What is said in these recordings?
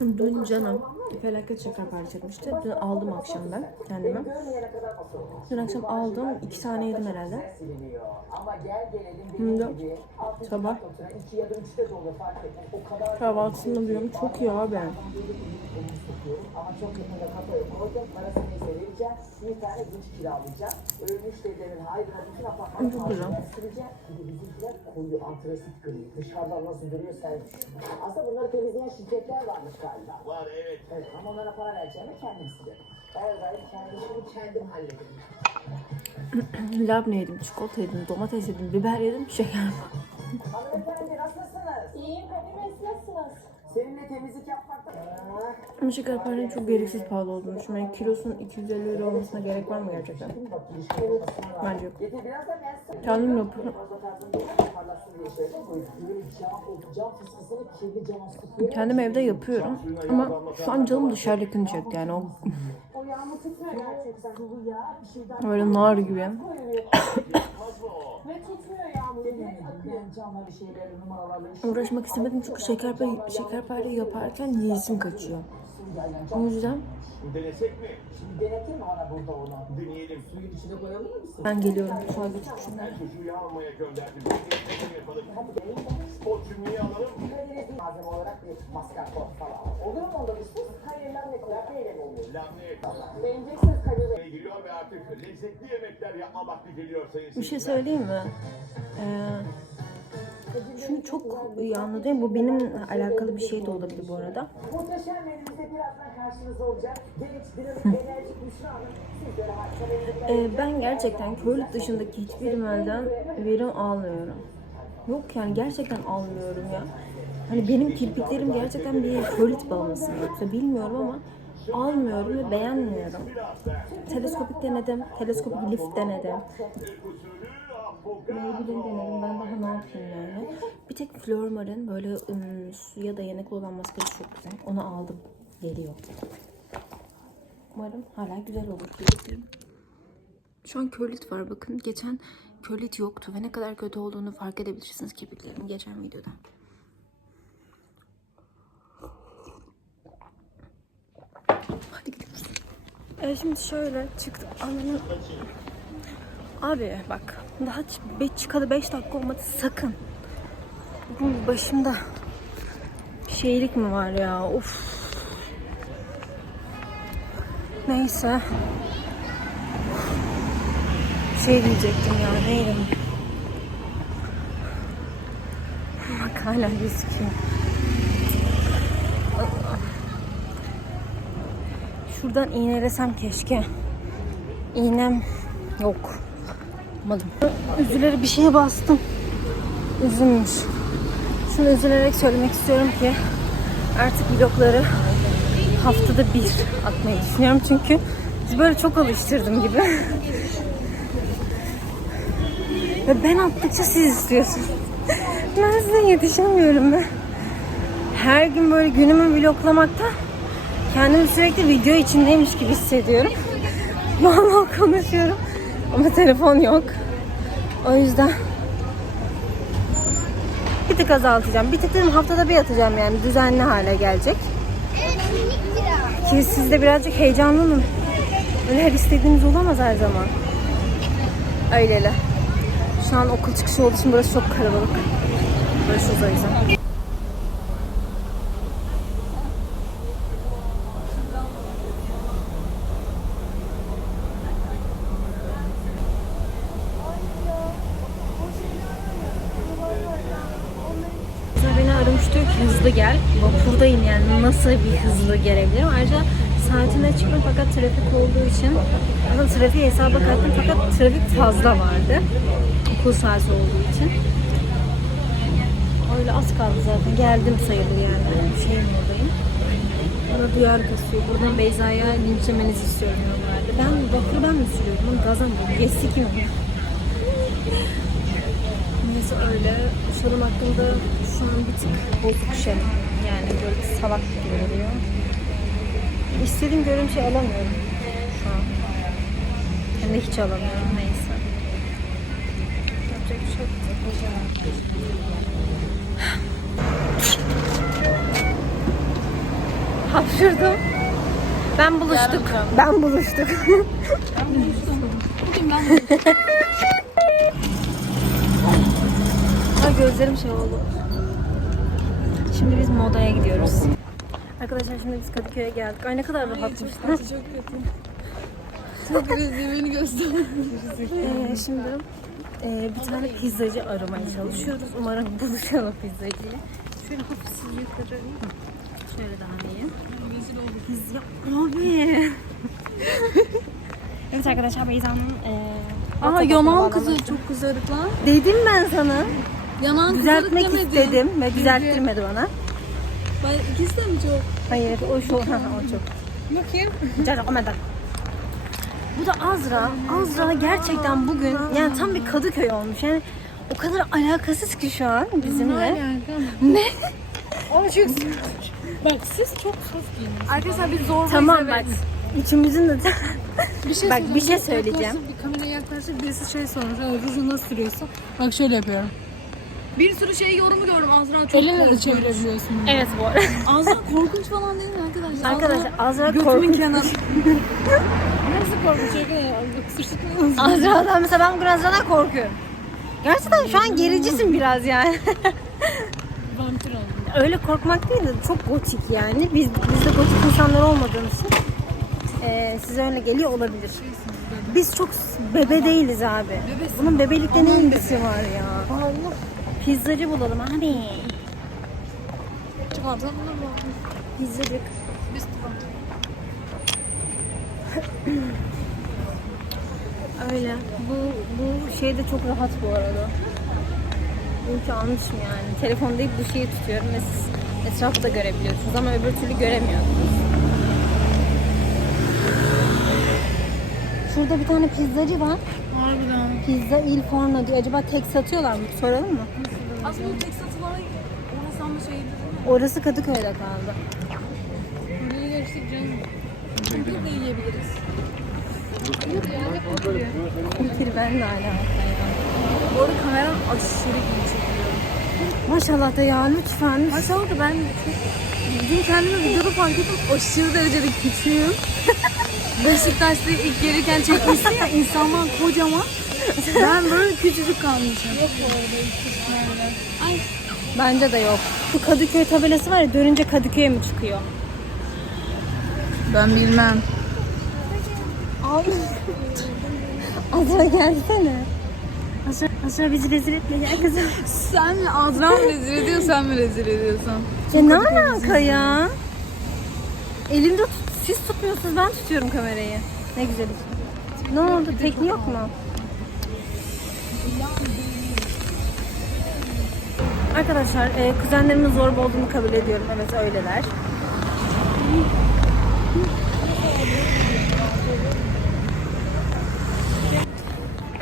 Dün canım felaket şeker paylaşmıştı. Dün aldım akşam ben kendime. Dün akşam aldım. iki tane yedim herhalde. Şimdi sabah kahvaltısını diyorum. Çok iyi abi. Vereceğim. Bir tane güç kiralayacağım. Öyle müşterilerin hayrına bütün apartman Çok güzel. süreceğim. Bir de bizimkiler koyu antrasit gri. Dışarıdan nasıl duruyor sen düşün. Aslında bunları temizleyen şirketler varmış galiba. Var evet. Evet ama onlara para vereceğime kendim silerim. Her daim kendi işimi kendim hallederim. Labne yedim, çikolata yedim, domates yedim, biber yedim, şeker. Hanımefendi nasılsınız? İyiyim Kadir Bey nasılsınız? Seninle temizlik yapmakta... Ama şekerparenin çok gereksiz pahalı olduğunu düşünüyorum. Yani kilosunun 250 lira olmasına gerek var mı gerçekten? Bence yok. Kendim yapıyorum. Sıkıyorum. Kendim evde yapıyorum. Ama şu an canım dışarıdakini çekti yani o Böyle nar gibi. Uğraşmak istemedim çünkü şekerpare, şekerpare yaparken yiyesim kaçıyor. O yüzden Denesek mi? Şimdi denetir mi bana burada onu? Deneyelim. Suyun içine koyalım mı mısın? ben geliyorum. Mutfağa götürmüşüm. Ben çocuğu yağ almaya gönderdim. Ne yapalım? Spor cümleyi alalım. Kadir'e bir malzeme olarak bir mascarpone falan. Olur mu onda bir sus? Hayır lan ne kadar neyle oluyor? Lamne Beğeneceksiniz Bey. geliyor ve artık lezzetli yemekler yapma vakti geliyor sayın Bir şey söyleyeyim mi? Ee, şunu çok iyi anladım. Bu benimle alakalı bir şey de olabilir bu arada. Muhteşem menümüzde birazdan karşınızda olacak. Ee, ben gerçekten köylük dışındaki hiçbir üründen verim almıyorum. Yok yani gerçekten almıyorum ya. Hani benim kirpiklerim gerçekten bir köylük bağımlısı yoksa bilmiyorum ama almıyorum ve beğenmiyorum. Teleskopik denedim, teleskopik lift denedim. Maybelline denedim. Ben daha ne yapayım yani. Bir tek Flormar'ın böyle ım, suya dayanıklı olan maskesi çok güzel. Onu aldım. Geliyor. Umarım hala güzel olur. Bilmiyorum. Şu an körlit var bakın. Geçen körlit yoktu ve ne kadar kötü olduğunu fark edebilirsiniz kirpiklerim geçen videoda. Hadi gidiyoruz. Evet şimdi şöyle çıktık. Ananı... Abi bak daha çıkalı 5 dakika olmadı sakın. Bu başımda şeylik mi var ya of. Neyse. Şey diyecektim ya neydi? Bak hala gözüküyor. Şuradan iğnelesem keşke. İğnem yok. Yapmadım. Üzülerek bir şeye bastım. Üzülmüş. Şunu üzülerek söylemek istiyorum ki artık vlogları haftada bir atmayı düşünüyorum çünkü böyle çok alıştırdım gibi. Ve ben attıkça siz istiyorsunuz. Ben size yetişemiyorum ben. Her gün böyle günümü vloglamakta kendimi sürekli video içindeymiş gibi hissediyorum. Vallahi konuşuyorum ama telefon yok. O yüzden bir tık azaltacağım. Bir tık dedim haftada bir atacağım yani düzenli hale gelecek. Ki siz de birazcık heyecanlı mı? Öyle her istediğiniz olamaz her zaman. Öyleli. Şu an okul çıkışı olduğu için burası çok kalabalık. Burası o yüzden. Diyor hızlı gel. Vapurdayım yani nasıl bir hızlı gelebilirim. Ayrıca saatinde çıktım fakat trafik olduğu için aslında trafiği hesaba kattım fakat trafik fazla vardı. Okul saati olduğu için. Öyle az kaldı zaten. Geldim sayılır yani. Şeyin oradayım. Bana duyar kasıyor. Buradan Beyza'ya linçlemenizi istiyorum yorumlarda. Ben vapuru ben mi sürüyorum? Gaza mı? Geçtik mi? Neyse öyle. Şurum hakkında şu an bir tık bozuk şey. Yani böyle salak gibi geliyor. İstediğim görüntüyü alamıyorum şu an. Hem de hiç alamıyorum. Neyse. Yapacak bir şey buluşturdum. Ben buluştuk. Ben buluştuk. Bugün ben Ay gözlerim şey oldu. Şimdi biz modaya gidiyoruz. Arkadaşlar şimdi biz Kadıköy'e geldik. Ay ne kadar rahatmış. çok kötü. Çok rezil beni göster. Ee, şimdi e, bir tane pizzacı aramaya çalışıyoruz. Umarım buluşalım pizzacıyla. Şöyle hafif sizi yukarı? Şöyle daha iyi. Rezil olduk. Pizza. Abi. evet arkadaşlar Beyza'nın e, Aa bağlaması. kızı çok kızarık lan. Dedim ben sana. Yanan Düzeltmek kızarık istedim ve düzelttirmedi bana. Ben ikisi de mi çok? Hayır o şu ha, o çok. Bakayım. Canım Bu da Azra. Azra gerçekten bugün yani tam bir Kadıköy olmuş. Yani o kadar alakasız ki şu an bizimle. Ne? Ama çok Bak siz çok soft giyiniyorsunuz. Arkadaşlar biz zor Tamam bak. İçimizin de Bir şey Bak, bir şey söyleyeceğim. Bir kameraya yaklaşık birisi şey sormuş. "Aa, Ruju nasıl sürüyorsun? Bak şöyle yapıyorum. Bir sürü şey yorumu gördüm Azra çok Elinle de çevirebiliyorsun. Evet bu arada. Azra korkunç falan değil mi arkadaşlar? Arkadaşlar Azra Götümün korkunç. kenarı. Nasıl korkunç? Sıçratmayalım. Azra'dan mesela ben bugün Azra'dan korkuyorum. Gerçekten şu an gericisin biraz yani. Vampir oldum. Öyle korkmak değil de çok gotik yani. Biz, biz de gotik insanlar olmadığımız için eee size öyle geliyor olabilir. Biz çok bebe değiliz abi. Bunun bebelikte ne ilgisi var ya? Allah. Pizzacı bulalım abi. Çikolata mı bu? Pizzacık. Biz. Öyle. Bu, bu şey de çok rahat bu arada. Ki almışım yani. Telefonda hep bu şeyi tutuyorum ve siz etrafı da görebiliyorsunuz ama öbür türlü göremiyorsunuz. Şurada bir tane pizzacı var. Harbiden. Pizza Il Forno diyor. Acaba tek satıyorlar mı? Soralım mı? Aslında o tek satılan orası ama şeydi değil mi? Orası Kadıköy'de kaldı. Oraya geçtik canım. Çünkü de yiyebiliriz. Hayır ya hep oturuyor. Kumpir benle alakalı ya. Bu arada kameram aşırı iyi çekiyor. Maşallah da ya lütfen. Maşallah da ben. Dün kendime videoda fark ettim aşırı derecede küçüğüm. Beşiktaş'ta ilk gelirken çekmişsin ya insanlar kocaman. Ben böyle küçücük kalmışım. Yok bu arada Ay Bence de yok. Şu Kadıköy tabelası var ya dönünce Kadıköy'e mi çıkıyor? ben bilmem. Azra gelsene. Azra, Azra bizi rezil etme gel kızım. Sen mi Azra mı rezil ediyor sen mi rezil ediyorsun? Ya ne alaka ya? Elimde tut, siz tutmuyorsunuz ben tutuyorum kamerayı. Ne güzel. Ne oldu? Tekni yok mu? Arkadaşlar e, kuzenlerimin zorba olduğunu kabul ediyorum. Evet öyleler.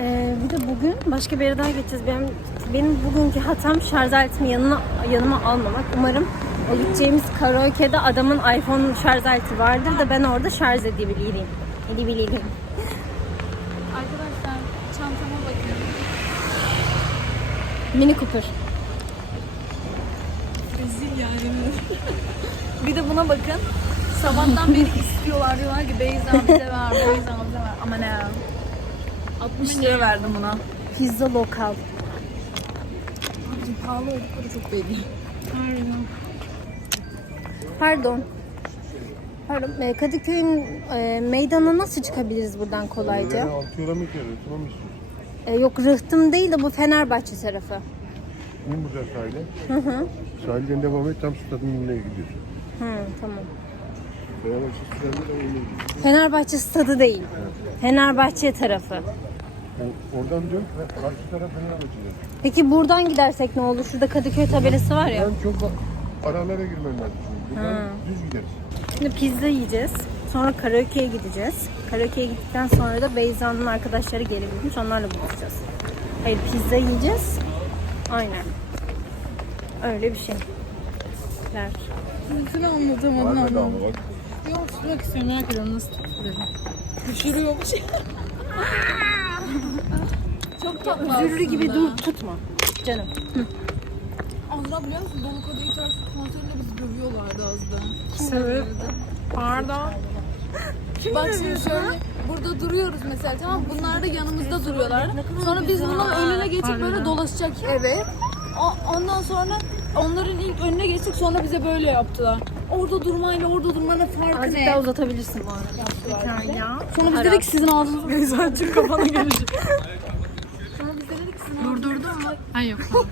E, bir de bugün başka bir yere daha geçeceğiz. Benim, benim bugünkü hatam şarj aletimi yanına, yanıma almamak. Umarım o gideceğimiz karaoke'de adamın iPhone şarj aleti vardır da ben orada şarj edebileyim. Edebileyim. Arkadaşlar çantama bakın. Mini Cooper. Bir de buna bakın. Sabahtan beri istiyorlar diyorlar ki Beyza bize ver, Beyza bize ver. Ama ne? 60 lira verdim buna. Pizza lokal. Pahalı oldukları çok belli. Pardon. Pardon. e, Kadıköy'ün e, meydana nasıl çıkabiliriz buradan kolayca? Altı yola mı gidiyor? Tamam mı istiyorsun? E, yok Rıhtım değil de bu Fenerbahçe tarafı. İn buradan sahile. Hı hı. Sahilden devam et tam stadın önüne gidiyorsun. Hı, tamam. Fenerbahçe stadında da gidiyorsun. Fenerbahçe stadı değil. Fenerbahçe tarafı. Yani oradan dön, karşı taraf Fenerbahçe'de. Peki buradan gidersek ne olur? Şurada Kadıköy tabelası var ya. Yani çok aralara girmen lazım. Buradan düz gideriz. Şimdi pizza yiyeceğiz. Sonra karaoke'ye gideceğiz. Karaoke'ye gittikten sonra da Beyza'nın arkadaşları gelebilmiş. Onlarla buluşacağız. Hayır pizza yiyeceğiz. Aynen. Öyle bir şey. Şunu anlatamadın Var mı anlamadım. Yok tutmak istiyorum merak ediyorum nasıl tutuluyor. Düşürüyormuş. Çok tatlı Zürrü gibi dur tutma. Canım. Azra biliyor musun? Dolu Kadehi Ters konserinde bizi dövüyorlardı az yazdı. Sebep? Pardon. Bak şimdi şöyle burada duruyoruz mesela tamam mı? Bunlar da yanımızda duruyorlar. Sonra biz bunların önüne geçip böyle dolaşacak eve. O- Ondan sonra onların ilk önüne geçtik sonra bize böyle yaptılar. Orada durmayla orada durmanın farkı Azıcık ne? daha uzatabilirsin bu arada. ya. Sonra biz dedik ki sizin ağzınız gözü açık kafana gelecek. Durdurdun mu? Hayır yok.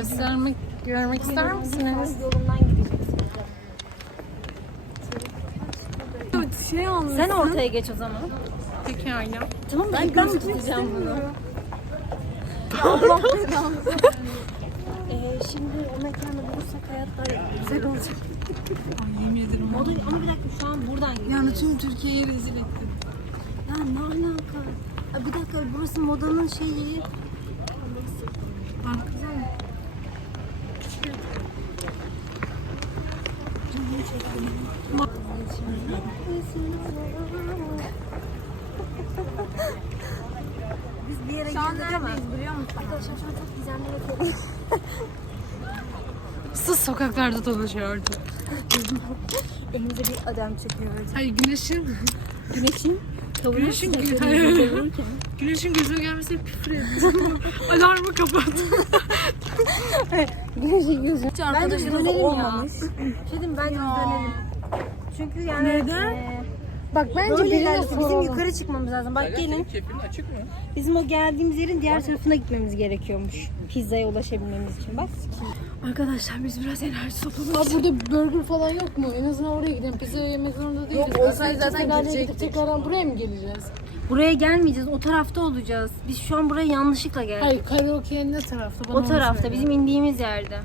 Göstermek, görmek ister misiniz? Şey. Sen ortaya geç o zaman. Pekala. Tamam ben, ben mi tutacağım bunu? Ee, şimdi o mekanı bulursak hayatlar güzel olacak. Ay yemin ederim. O da, ama bir dakika şu an buradan gidiyor. Yani tüm Türkiye'yi rezil ettim. Ya ne alaka? Bir dakika burası modanın şeyi. Biz bir yere neredeyiz biliyor musun? Arkadaşlar şu an çok gizemli ve korkunç. Sız sokaklarda dolaşıyordu. Elimize bir adam çekiyor böyle. Hayır güneşin Güneşin tavuğu Güneşin gü- Hayır. güneşin gözüme gelmesi küfür ediyor. Alarmı kapat. Güneşin gözü. Bence arkadaşınız dönelim ya. olmamış. Şey diyeyim, bence dönelim. Çünkü yani... Neden? eee, bak bence Böyle birine bizim soralım. yukarı çıkmamız lazım. Bak gelin. Bizim o geldiğimiz yerin diğer tarafına gitmemiz gerekiyormuş. Pizzaya ulaşabilmemiz için bak. Arkadaşlar biz biraz enerji toplamak Abi burada burger falan yok mu? En azından oraya gidelim. Pizza yemek zorunda değiliz. Yok olsaydı zaten gidecektik. Tekrardan buraya mı geleceğiz? Buraya gelmeyeceğiz. O tarafta olacağız. Biz şu an buraya yanlışlıkla geldik. Hayır karaoke ne tarafta? Bana o onu tarafta. söyle. Bizim indiğimiz yerde.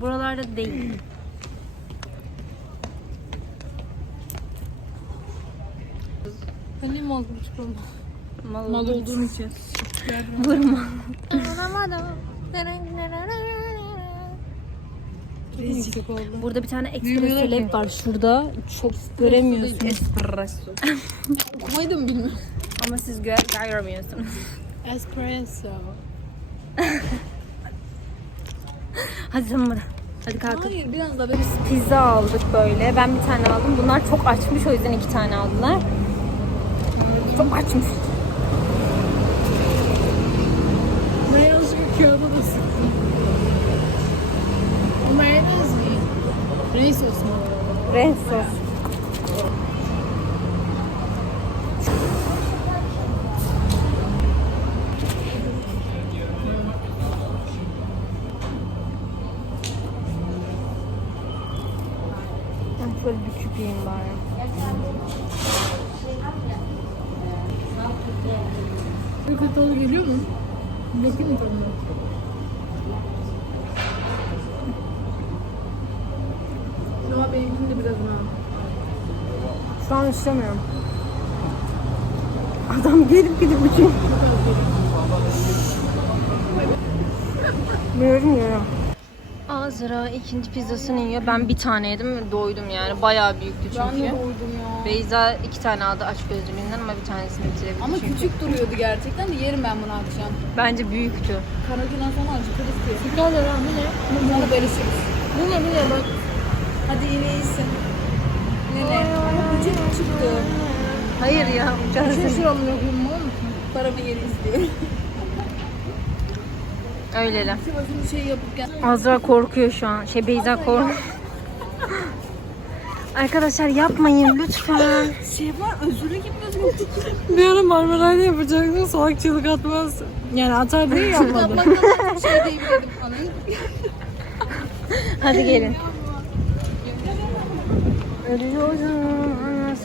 Buralarda değil. Ben niye mal gibi çıkıyorum? Mal, Mal olduğum için. Vurma. Oldu. Burada bir tane espresso lab var şurada. Çok göremiyorsunuz. Espresso. Okumayı da mı bilmiyorum? Ama siz gö görmüyorsunuz. Espresso. Hadi tamam hadi. Hadi kalkın. Hayır biraz da böyle Pizza aldık böyle. Ben bir tane aldım. Bunlar çok açmış o yüzden iki tane aldılar. Çok açmış. redes sociais. Şu an istemiyorum. Adam gelip gidip bütün... Yiyorum yiyorum. Azra ikinci pizzasını yiyor. Ben bir tane yedim ve doydum yani. Bayağı büyüktü çünkü. Ben de doydum ya. Beyza iki tane aldı aç gözlülüğünden ama bir tanesini bitirebildi Ama çünkü. küçük duruyordu gerçekten de yerim ben bunu akşam. Bence büyüktü. Karantina sonra acıkırız ki. Dikkat et bu ne? Bunu da barışırız. Bu ne bu ne bak. Hadi yine iyisin. Çıktı. Hayır ya. Yapayım mı? Paramı geri istiyorum. Öyleli. Sivas'ın şey yapıp gel. Azra korkuyor şu an. Şey Beyza korkuyor. Arkadaşlar yapmayın lütfen. Şey var özürlü gibi gözüküyor. Bir ara Marmaray'da yapacaktım salakçılık atmaz. Yani atar diye yapmadım. Şey diyebilirdim. Anayı. Hadi gelin. Ölüyorum.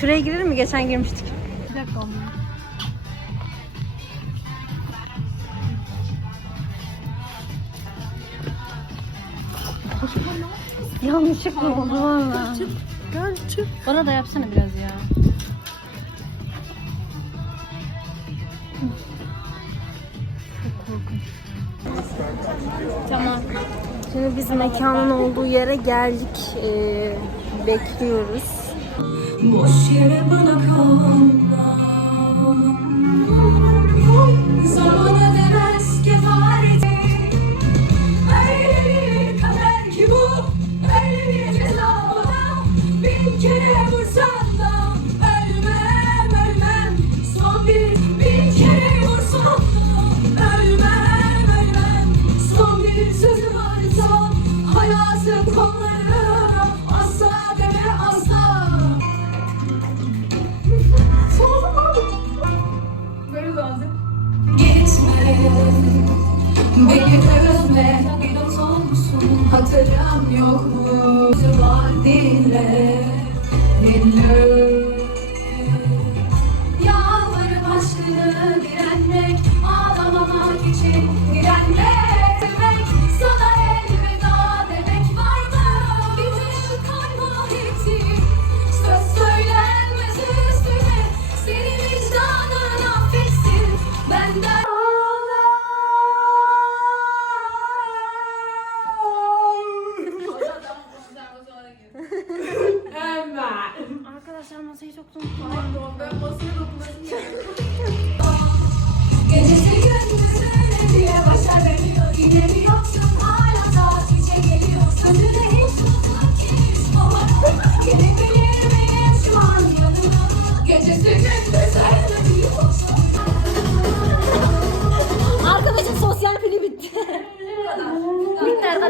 Şuraya girelim mi? Geçen girmiştik. Bir dakika ama. Yanlışlıkla oldu valla. Gel çık. Bana da yapsana biraz ya. Çok korkunç. Tamam. Şimdi biz mekanın olduğu yere geldik. Ee, bekliyoruz. Boş yere bana kalma.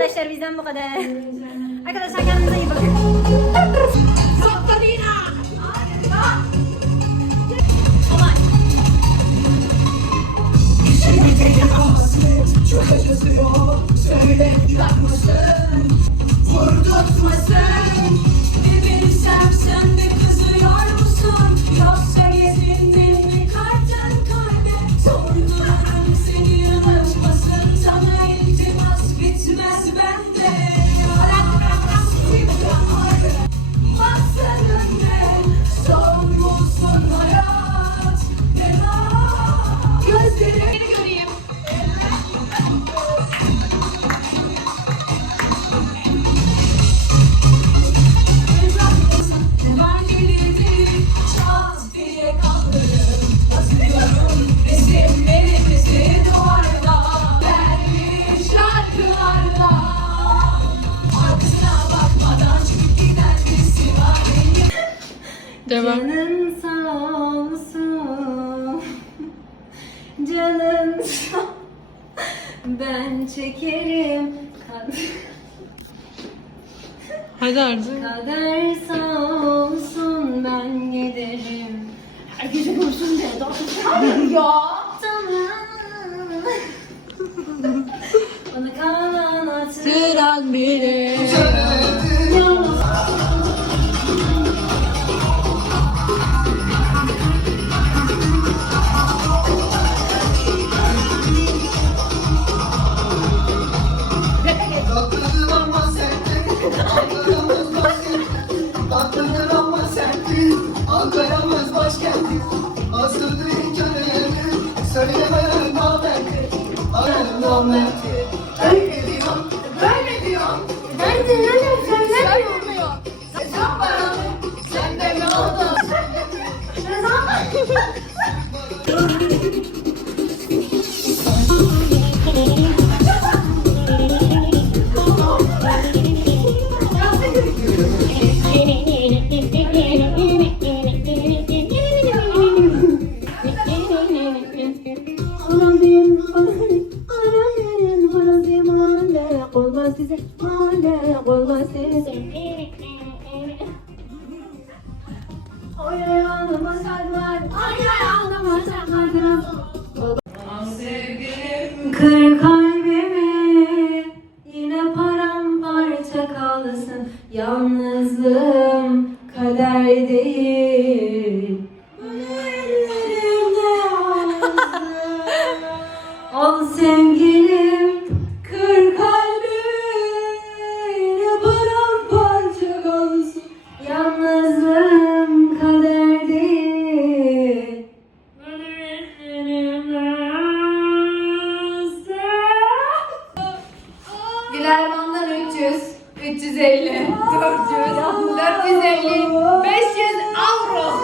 Arkadaşlar bizden bu kadar. Arkadaşlar kendinize iyi bakın. Sottanina! Çok acısıyor, söyle yakmasın Vurdurtmasın Bir benim sensin yanınca ben çekerim. Hadi artık. Kader sağ olsun ben giderim. Her gece görsün diye daha şey ya. Tamam. Bana kalan hatırlar biri. sensin Ankara'mız başkenti. Asıldı Oy oy ağlama sarmar. Oy oy. Dilerman'dan 300, 350, 400, 450, 500 avro.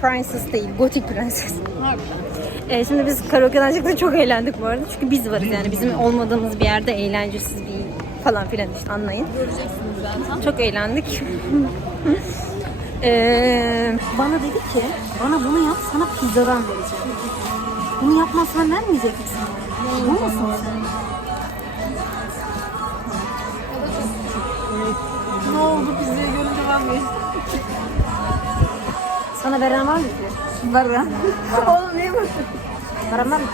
Prenses değil, gotik prenses. Ee, şimdi biz karaoke'den çıktık çok eğlendik bu arada. Çünkü biz varız yani bizim olmadığımız bir yerde eğlencesiz bir falan filan işte anlayın. Göreceksiniz zaten. Çok eğlendik. ee, bana dedi ki, bana bunu yap sana pizzadan vereceğim. Bunu yapmazsan vermeyecek misin? Ne olmasın sen? Ne oldu pizzayı görünce de Sana veren var mı ki? Var ha. Oğlum niye bakıyorsun? Param var mı?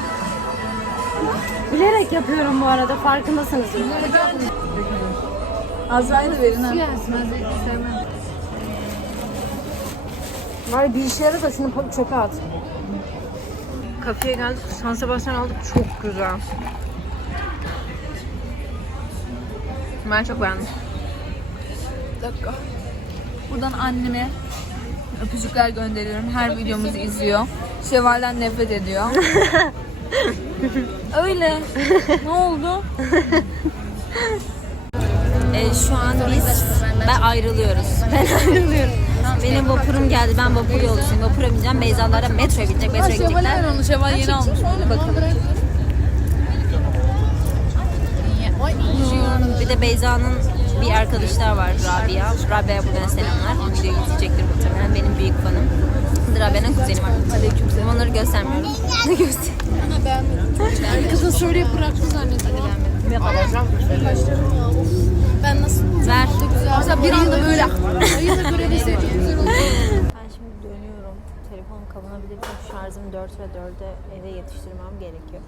Bilerek yapıyorum bu arada farkındasınız. Azra'yı da verin ha. Var bir işe yarar da şunu çöpe at. Kafeye geldik. San Sebastian aldık. Çok güzel. Ben çok beğendim. Bir dakika. Buradan anneme öpücükler gönderiyorum. Her videomuzu izliyor. Şevval'den nefret ediyor. Öyle. ne oldu? Ee, şu an biz ben ayrılıyoruz. Ben ayrılıyorum. Benim vapurum geldi. Ben vapur yolcusuyum. Vapura bineceğim. Beyzalara metroya binecek. Metroya gidecekler. ver onu. Şevval yeni almış. Hadi bakalım. Bir de Beyza'nın bir arkadaşı daha var Rabia. Rabia'ya buradan selamlar. O videoyu izleyecektir muhtemelen. Benim büyük fanım. Rabia'nın kuzeni var. Aleykümselam. Onları göstermiyorum. Ne göster? Kızın söyleyip bıraktı zannettim. Ben nasıl? Ver. Mesela bir anda böyle ayıla seviyorum. Ben şimdi dönüyorum. Telefonum kapanabilir. Çünkü şarjım 4 ve 4'e eve yetiştirmem gerekiyor.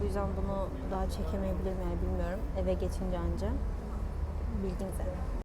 Bu yüzden bunu daha çekemeyebilirim yani bilmiyorum. Eve geçince 不一定在